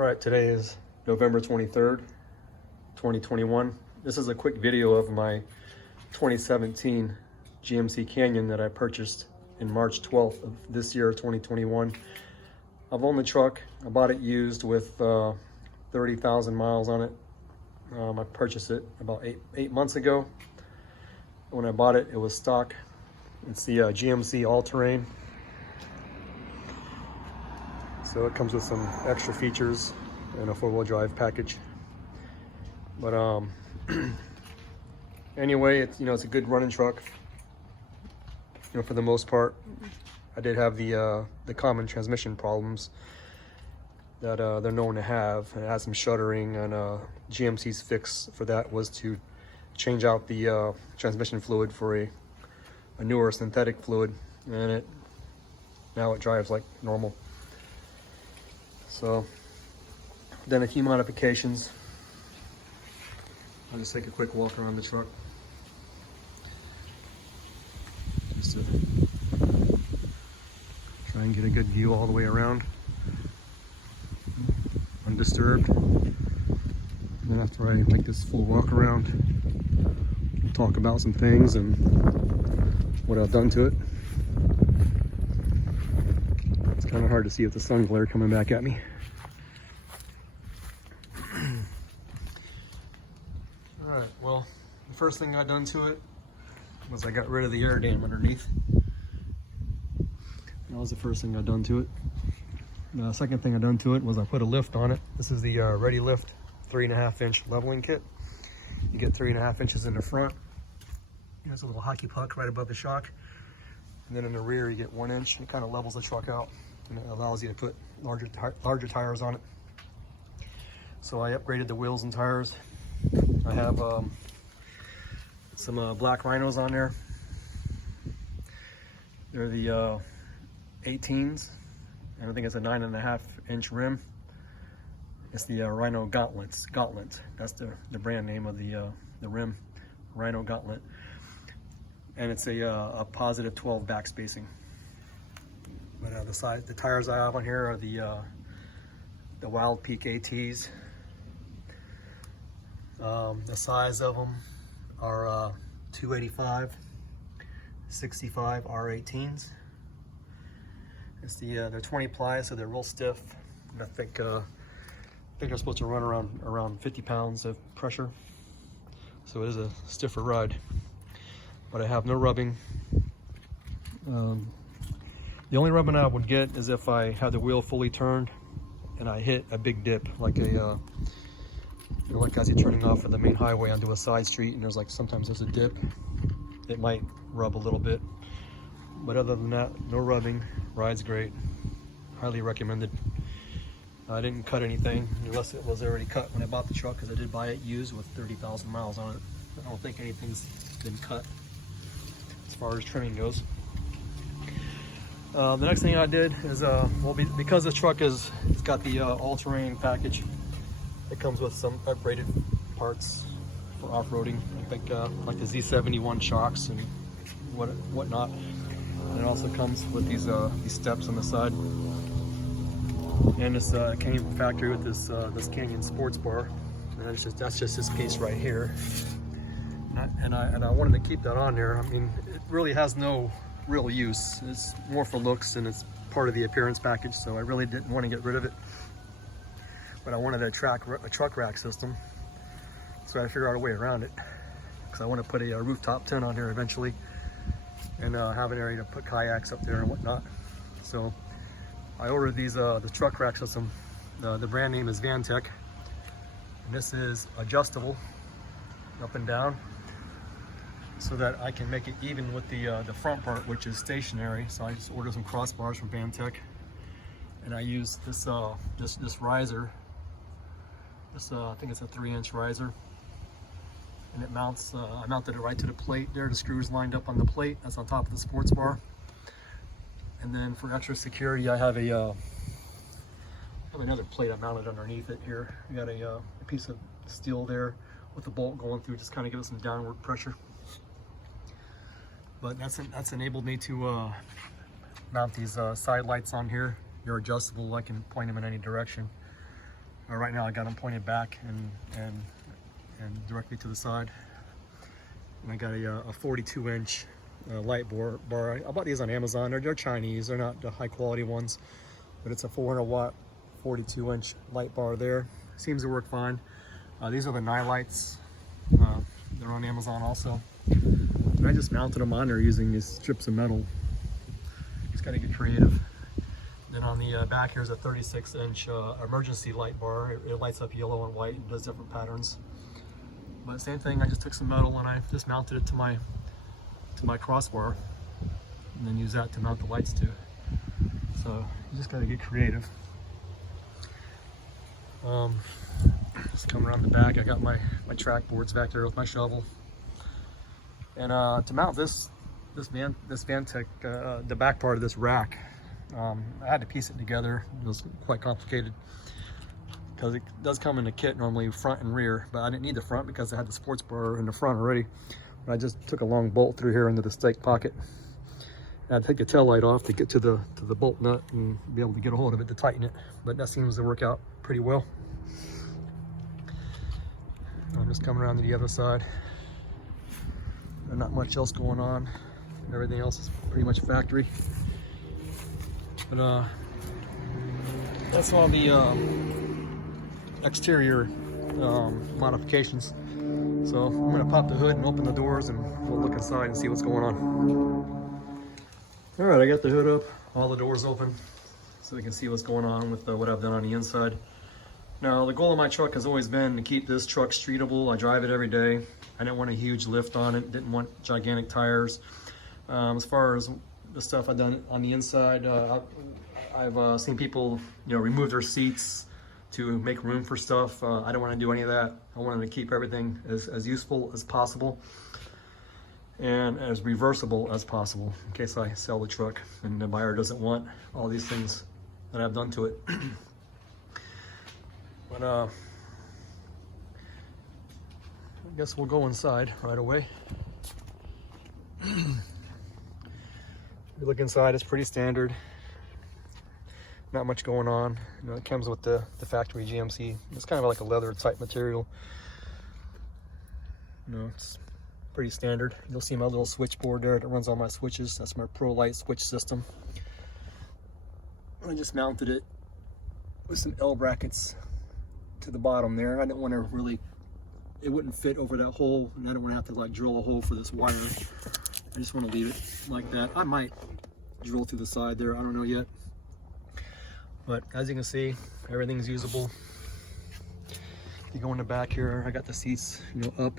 All right, today is November 23rd, 2021. This is a quick video of my 2017 GMC Canyon that I purchased in March 12th of this year, 2021. I've owned the truck. I bought it used with 30,000 miles on it. I purchased it about eight months ago. When I bought it, it was stock. It's the GMC all-terrain. So it comes with some extra features and a four-wheel drive package. But anyway, it's it's a good running truck. For the most part. I did have the common transmission problems that they're known to have. It has some shuddering, and GMC's fix for that was to change out the transmission fluid for a newer synthetic fluid, and now it drives like normal. So then a few modifications. I'll just take a quick walk around the truck just to try and get a good view all the way around undisturbed. And then after I make this full walk around, we'll talk about some things and what I've done to it. It's kind of hard to see with the sun glare coming back at me. Alright, well, the first thing I done to it was I got rid of the air dam underneath. That was the first thing I done to it. The second thing I done to it was I put a lift on it. This is the Ready Lift 3.5 inch leveling kit. You get 3.5 inches in the front. There's a little hockey puck right above the shock. And then in the rear you get 1 inch. It kind of levels the truck out, and it allows you to put larger tires on it. So I upgraded the wheels and tires. I have some Black Rhinos on there. They're the 18s, and I think it's a 9.5 inch rim. It's the Rhino Gauntlet. That's the brand name of the rim, Rhino Gauntlet. And it's a positive 12 back spacing. But the tires I have on here are the Wild Peak ATs. The size of them are 285, 65 R18s. It's they're 20 ply, so they're real stiff. And I think they're supposed to run around 50 pounds of pressure. So it is a stiffer ride. But I have no rubbing. The only rubbing I would get is if I had the wheel fully turned and I hit a big dip, like like as you're turning off of the main highway onto a side street, and sometimes there's a dip. It might rub a little bit, but other than that, no rubbing. Ride's great. Highly recommended. I didn't cut anything unless it was already cut when I bought the truck, because I did buy it used with 30,000 miles on it. I don't think anything's been cut as far as trimming goes. The next thing I did is, because the truck it's got the all-terrain package, it comes with some upgraded parts for off-roading. I think like the Z71 shocks and whatnot. And it also comes with these steps on the side. And this came from factory with this Canyon sports bar. And that's just this piece right here. And I wanted to keep that on there. I mean, it really has no real use. It's more for looks, and it's part of the appearance package, so I really didn't want to get rid of it. But I wanted a truck rack system, so I had to figure out a way around it, because I want to put a rooftop tent on here eventually, and have an area to put kayaks up there and whatnot. So I ordered these the truck rack system. The brand name is Vantech, and this is adjustable up and down, so that I can make it even with the front part, which is stationary. So I just ordered some crossbars from Vantech, and I use this riser. I think it's a 3-inch riser, and it mounts. I mounted it right to the plate there. The screws lined up on the plate. That's on top of the sports bar. And then for extra security, I have another plate I mounted underneath it here. I got a piece of steel there with the bolt going through, just kind of give it some downward pressure. But that's enabled me to mount these side lights on here. They're adjustable. I can point them in any direction. Right now I got them pointed back and directly to the side. And I got a 42-inch light bar. I bought these on Amazon. They're Chinese. They're not the high quality ones, but it's a 400 watt 42-inch light bar there. Seems to work fine. These are the Nilights. They're on Amazon also. And I just mounted them on there using these strips of metal. Just got to get creative. Then on the back here's a 36-inch emergency light bar. It lights up yellow and white and does different patterns. But same thing, I just took some metal and I just mounted it to my crossbar, and then use that to mount the lights to. So you just got to get creative. Just come around the back. I got my track boards back there with my shovel. And to mount this Vantech, the back part of this rack, I had to piece it together. It was quite complicated because it does come in a kit normally front and rear, but I didn't need the front because I had the sports bar in the front already. But I just took a long bolt through here into the stake pocket. And I'd take the tail light off to get to the bolt nut and be able to get a hold of it to tighten it. But that seems to work out pretty well. I'm just coming around to the other side. There's not much else going on. Everything else is pretty much factory. But that's all the exterior modifications. So I'm gonna pop the hood and open the doors and we'll look inside and see what's going on. All right, I got the hood up, all the doors open, so we can see what's going on with what I've done on the inside. Now, the goal of my truck has always been to keep this truck streetable. I drive it every day. I didn't want a huge lift on it, didn't want gigantic tires. As far as the stuff I've done on the inside, I've seen people, remove their seats to make room for stuff. I don't want to do any of that. I wanted to keep everything as useful as possible and as reversible as possible in case I sell the truck and the buyer doesn't want all these things that I've done to it. But I guess we'll go inside right away. You look inside, it's pretty standard. Not much going on. It comes with the factory GMC. It's kind of like a leather type material. It's pretty standard. You'll see my little switchboard there that runs all my switches. That's my Pro Light switch system. I just mounted it with some L brackets to the bottom there. I didn't want to it wouldn't fit over that hole, and I don't want to have to drill a hole for this wire. I just want to leave it like that. I might drill through the side there, I don't know yet. But as you can see, everything's usable. If you go in the back here, I got the seats, up.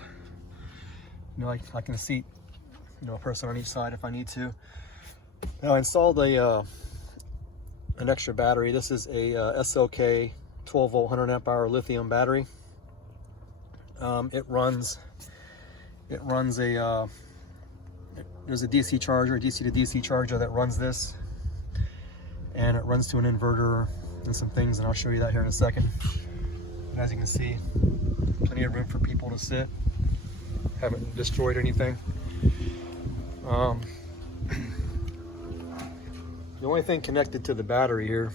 I can seat, a person on each side if I need to. Now I installed an extra battery. This is a SLK 12 volt 100 amp hour lithium battery. It runs a there's a DC charger, DC to DC charger that runs this, and it runs to an inverter and some things, and I'll show you that here in a second. And as you can see, plenty of room for people to sit. Haven't destroyed anything. The only thing connected to the battery here,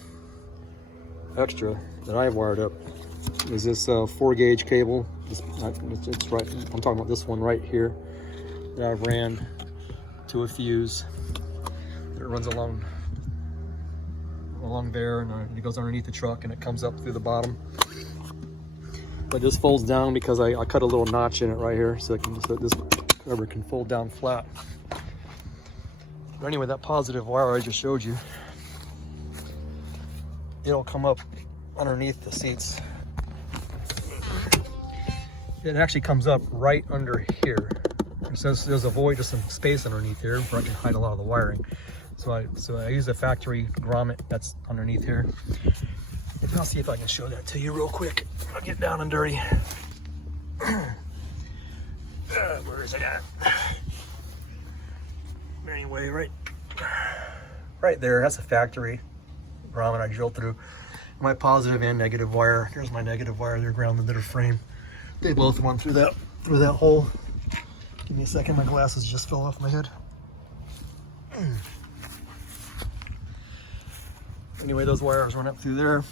extra, that I wired up is this 4-gauge cable. It's right, I'm talking about this one right here that I've ran to a fuse. It runs along there, and it goes underneath the truck and it comes up through the bottom. But this folds down because I cut a little notch in it right here so this cover can fold down flat. But anyway, that positive wire I just showed you, it'll come up underneath the seats. It actually comes up right under here. It says there's a void, just some space underneath here where I can hide a lot of the wiring. So I use a factory grommet that's underneath here. I'll see if I can show that to you real quick. I'll get down and dirty. Where is it at? Anyway, right there, that's a factory grommet I drilled through. My positive and negative wire. Here's my negative wire. They're grounded to their frame. They both run through that hole. Give me a second. My glasses just fell off my head. Anyway, those wires run up through there.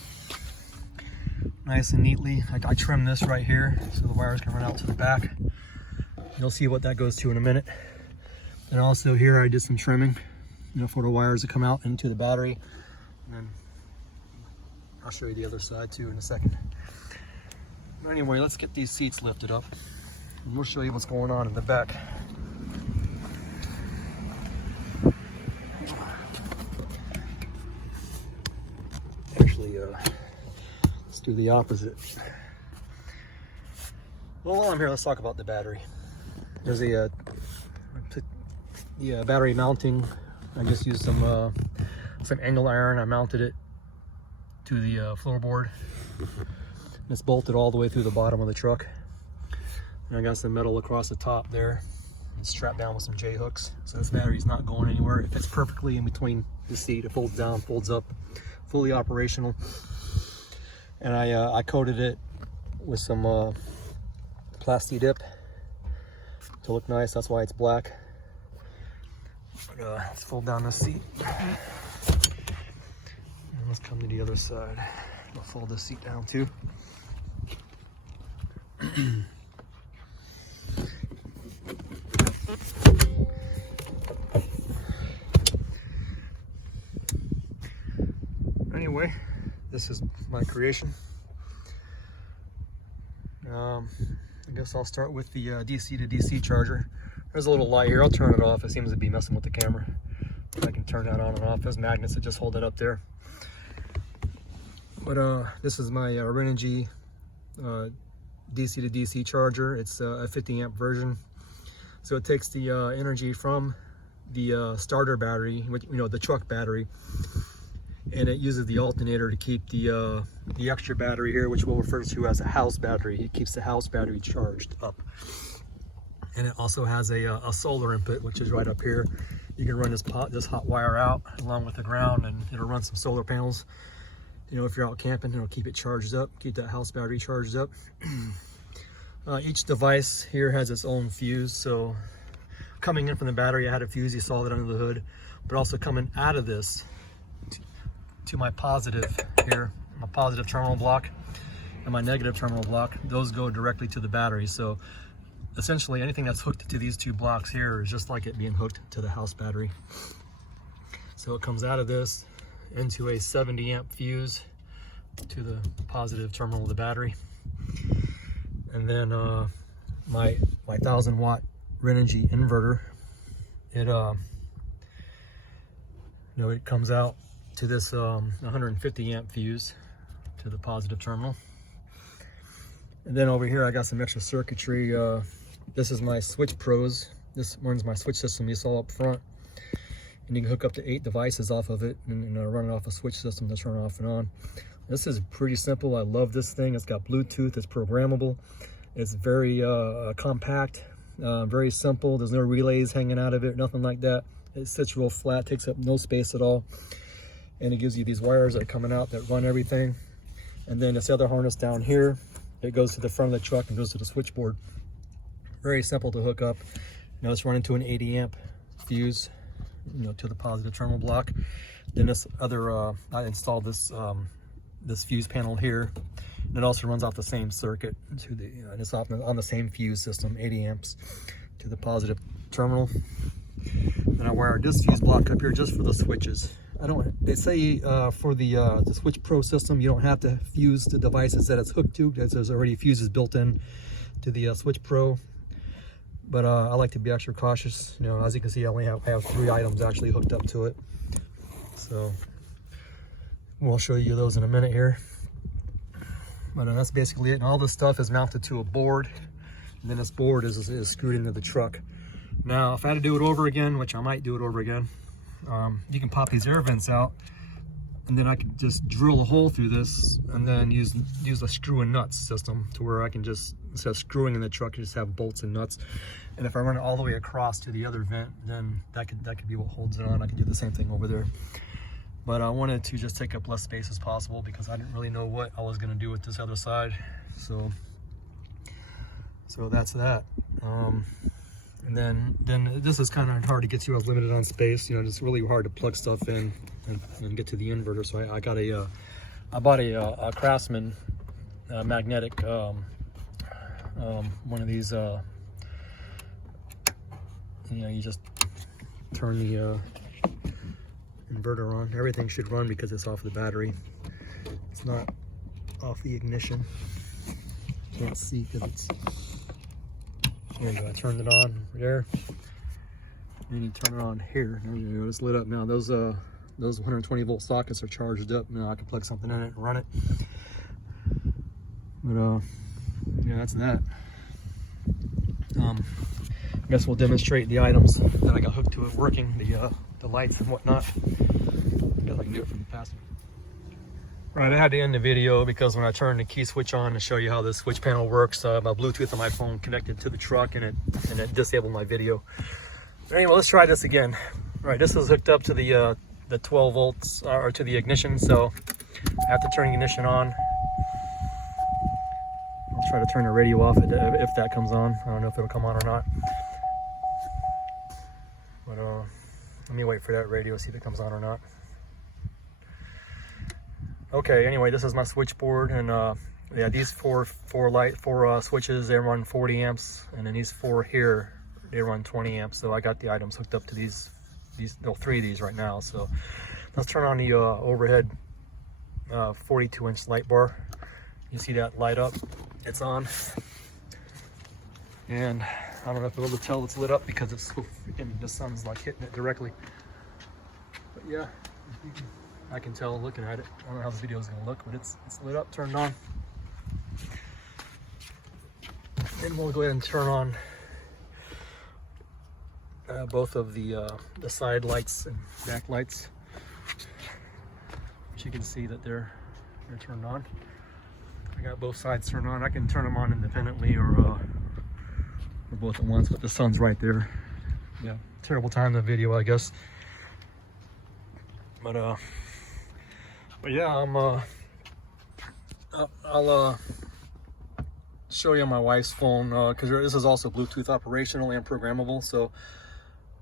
nice and neatly. I trimmed this right here so the wires can run out to the back. You'll see what that goes to in a minute. And also here I did some trimming, you know, for the wires to come out into the battery. And then I'll show you the other side too in a second. But anyway, let's get these seats lifted up and we'll show you what's going on in the back. Actually, let's do the opposite. Well, while I'm here, let's talk about the battery. There's a battery mounting. I just used some angle iron. I mounted it to the floorboard. It's bolted all the way through the bottom of the truck. And I got some metal across the top there. It's strapped down with some J hooks. So this battery's not going anywhere. It fits perfectly in between the seat. It folds down, folds up, fully operational. And I coated it with some plasti dip to look nice. That's why it's black. But, let's fold down this seat. And let's come to the other side. I'll fold this seat down too. Anyway, this is my creation. I guess I'll start with the DC to DC charger. There's a little light here. I'll turn it off. It seems to be messing with the camera. I can turn that on and off. There's magnets that just hold it up there. But this is my Renogy DC to DC charger. It's a 50 amp version. So it takes the energy from the starter battery, you know, the truck battery, and it uses the alternator to keep the extra battery here, which we'll refer to as a house battery. It keeps the house battery charged up. And it also has a solar input, which is right up here. You can run this hot wire out along with the ground, and it'll run some solar panels. You know, if you're out camping, it'll keep it charged up, keep that house battery charged up. Each device here has its own fuse. So coming in from the battery, I had a fuse. You saw that under the hood. But also coming out of this to my positive here, my positive terminal block and my negative terminal block, those go directly to the battery. So essentially anything that's hooked to these two blocks here is just like it being hooked to the house battery. So it comes out of this into a 70 amp fuse to the positive terminal of the battery. And then my 1000 watt Renogy inverter, it it comes out to this 150 amp fuse to the positive terminal. And then over here I got some extra circuitry. This is my switch pros. This runs my switch system you saw up front, and you can hook up to 8 devices off of it and run it off a switch system to turn off and on. This is pretty simple. I love this thing. It's got Bluetooth. It's programmable. It's very compact, very simple. There's no relays hanging out of it, nothing like that. It sits real flat, takes up no space at all. And it gives you these wires that are coming out that run everything. And then this other harness down here, it goes to the front of the truck and goes to the switchboard. Very simple to hook up. Now it's running to an 80 amp fuse, to the positive terminal block. Then this other, I installed this this fuse panel here. And it also runs off the same circuit to the, and it's on the same fuse system, 80 amps to the positive terminal. And I wired this fuse block up here just for the switches. They say for the Switch Pro system, you don't have to fuse the devices that it's hooked to, because there's already fuses built in to the Switch Pro. But I like to be extra cautious. As you can see, I have 3 items actually hooked up to it. So we'll show you those in a minute here. But that's basically it. And all this stuff is mounted to a board, and then this board is screwed into the truck. Now, if I had to do it over again, which I might do it over again, you can pop these air vents out, and then I can just drill a hole through this, and then use a screw and nuts system to where I can just, instead of screwing in the truck, you just have bolts and nuts. And if I run it all the way across to the other vent, then that could be what holds it on. I can do the same thing over there. But I wanted to just take up less space as possible because I didn't really know what I was going to do with this other side. So that's that. And then this is kind of hard to get to. I was limited on space. It's really hard to plug stuff in and get to the inverter. So I bought a Craftsman magnetic one of these. You know, you just turn the inverter on. Everything should run because it's off the battery. It's not off the ignition. Can't see because it's. There you go. I turned it on there. And you turn it on here. There you go. It's lit up now. Those 120 volt sockets are charged up. Now I can plug something in it and run it. But yeah, that's that. I guess we'll demonstrate the items that I got hooked to it working, the lights and whatnot. I guess I can do it from the passenger. Right, I had to end the video because when I turned the key switch on to show you how the switch panel works, my Bluetooth on my phone connected to the truck and it disabled my video. But anyway, let's try this again. All right, this is hooked up to the 12 volts or to the ignition, so I have to turn the ignition on. I'll try to turn the radio off if that comes on. I don't know if it'll come on or not. But let me wait for that radio, see if it comes on or not. Okay, anyway, this is my switchboard, and yeah, these four switches, they run 40 amps, and then these four here, they run 20 amps. So I got the items hooked up to these three of these right now. So let's turn on the overhead 42-inch light bar. You see that light up? It's on, and I don't know if you'll be able to tell it's lit up because it's so freaking, the sun's like hitting it directly. But yeah, I can tell looking at it. I don't know how this video is gonna look, but it's lit up, turned on. And we'll go ahead and turn on both of the side lights and back lights, which you can see that they're turned on. I got both sides turned on. I can turn them on independently or both at once, but the sun's right there. Yeah, terrible time in the video, I guess. But yeah, I'll show you on my wife's phone because this is also Bluetooth operational and programmable. So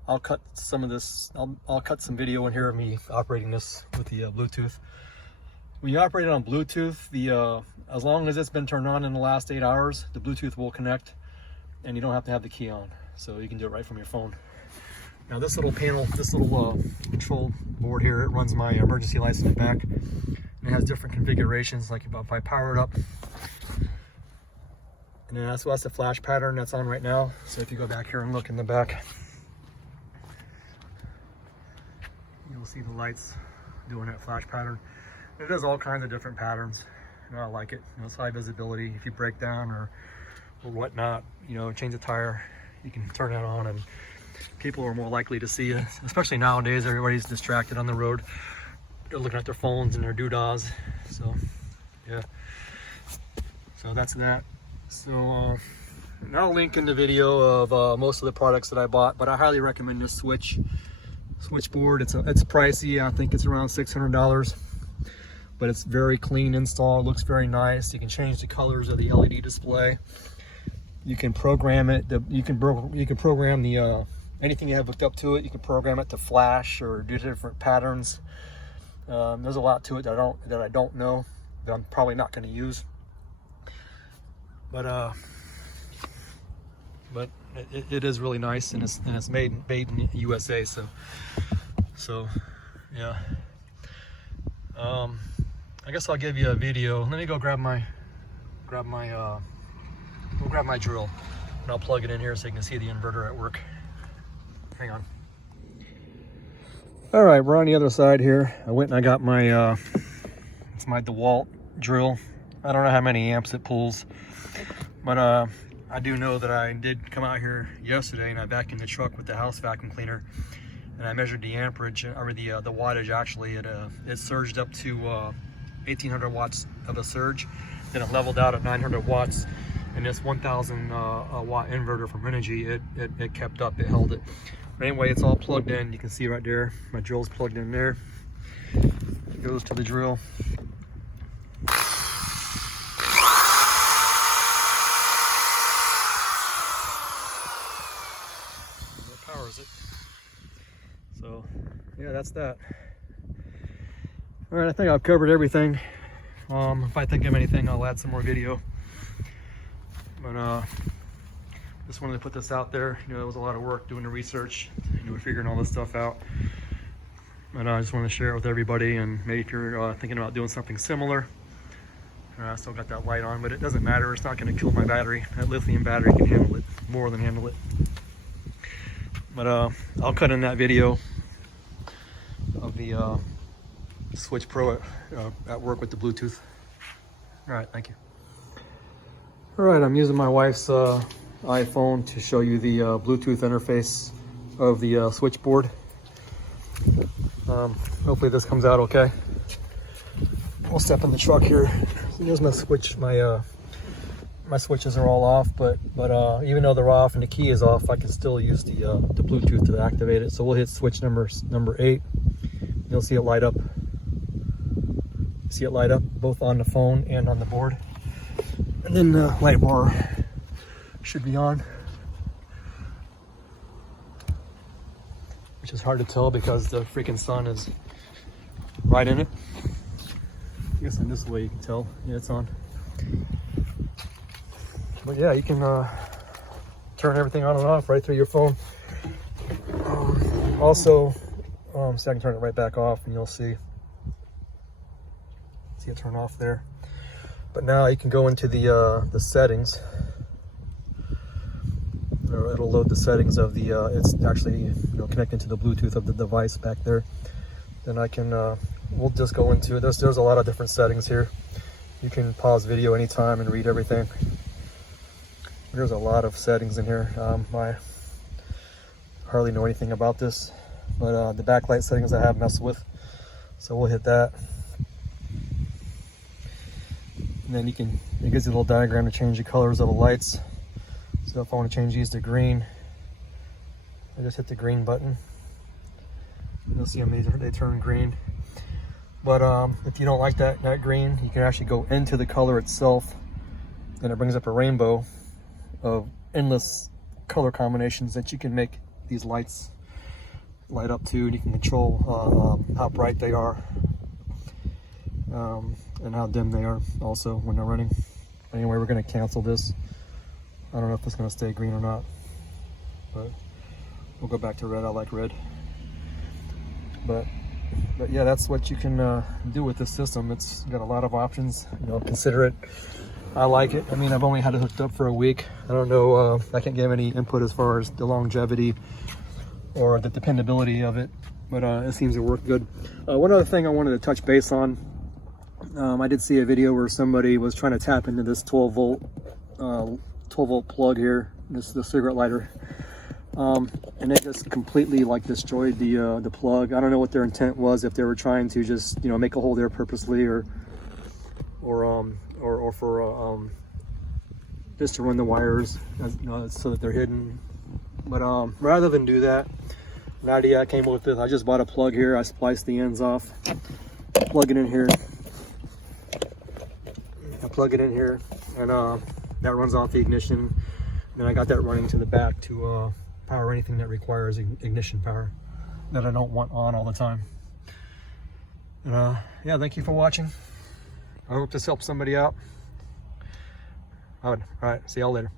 I'll cut some of this. I'll cut some video in here of me operating this with the Bluetooth. When you operate it on Bluetooth, as long as it's been turned on in the last 8 hours, the Bluetooth will connect, and you don't have to have the key on. So you can do it right from your phone. Now this little panel, this little control board here, it runs my emergency lights in the back. And it has different configurations, like if I power it up. And then that's the flash pattern that's on right now. So if you go back here and look in the back, you'll see the lights doing that flash pattern. It does all kinds of different patterns. You know, I like it. You know, it's high visibility. If you break down or whatnot, you know, change a tire, you can turn that on, and people are more likely to see it. Especially nowadays, everybody's distracted on the road. They're looking at their phones and their doodahs. So, yeah. So that's that. So, and I'll link in the video of most of the products that I bought, but I highly recommend this switchboard. It's pricey. I think it's around $600. But it's very clean install. It looks very nice. You can change the colors of the LED display. You can program it. You can program the anything you have hooked up to it. You can program it to flash or do different patterns. There's a lot to it that I don't know, that I'm probably not going to use. But it is really nice, and it's made in the USA. So yeah. I guess I'll give you a video. Let me go grab my drill, and I'll plug it in here so you can see the inverter at work. Hang on. All right, we're on the other side here. I went and I got my it's my DeWalt drill. I don't know how many amps it pulls, but I do know that I did come out here yesterday and I vacuumed the truck with the house vacuum cleaner, and I measured the amperage, or the wattage actually. It surged up to 1800 watts of a surge. Then it leveled out at 900 watts. And this 1000 watt inverter from Renogy, it kept up, it held it. But anyway, it's all plugged in. You can see right there, my drill's plugged in there. It goes to the drill. That powers it. So yeah, that's that. All right, I think I've covered everything If I think of anything, I'll add some more video. But just wanted to put this out there. You know, it was a lot of work doing the research, you know, figuring all this stuff out. But I just wanted to share it with everybody, and maybe if you're thinking about doing something similar. I still got that light on, but it doesn't matter. It's not going to kill my battery. That lithium battery can handle it, more than handle it. But I'll cut in that video of the Switch Pro at work with the Bluetooth. All right, thank you. All right, I'm using my wife's iPhone to show you the Bluetooth interface of the switchboard. Hopefully this comes out okay. We'll step in the truck here. Here's my switch. My switches are all off, but even though they're off and the key is off, I can still use the Bluetooth to activate it. So we'll hit switch number 8. You'll see it light up. See it light up both on the phone and on the board. And then the light bar should be on, which is hard to tell because the freaking sun is right in it. I guess in this way you can tell. Yeah, it's on. But yeah, you can turn everything on and off right through your phone. Also, so I can turn it right back off, and you'll see it turn off there. But now you can go into the settings. It'll load the settings of the. It's actually connecting to the Bluetooth of the device back there. Then I can. We'll just go into this. There's a lot of different settings here. You can pause video anytime and read everything. There's a lot of settings in here. I hardly know anything about this, but the backlight settings I have messed with, so we'll hit that. And then it gives you a little diagram to change the colors of the lights. So if I want to change these to green, I just hit the green button. You'll see them, they turn green. But if you don't like that green, you can actually go into the color itself, and it brings up a rainbow of endless color combinations that you can make these lights light up to, and you can control how bright they are and how dim they are also when they're running. Anyway, we're going to cancel this. I don't know if it's going to stay green or not, but we'll go back to red. I like red. But yeah, that's what you can do with this system. It's got a lot of options. Consider it. I like it. I mean, I've only had it hooked up for a week. I don't know. I can't give any input as far as the longevity or the dependability of it, but it seems to work good. One other thing I wanted to touch base on. I did see a video where somebody was trying to tap into this 12 volt plug here, the cigarette lighter. And it just completely destroyed the plug. I don't know what their intent was, if they were trying to just make a hole there purposely, or for just to run the wires so that they're hidden. But rather than do that, an idea I came up with, I just bought a plug here. I spliced the ends off, plug it in here. I plug it in here, and that runs off the ignition. Then I got that running to the back to power anything that requires ignition power that I don't want on all the time. And yeah, thank you for watching. I hope this helps somebody out. All right, see y'all later.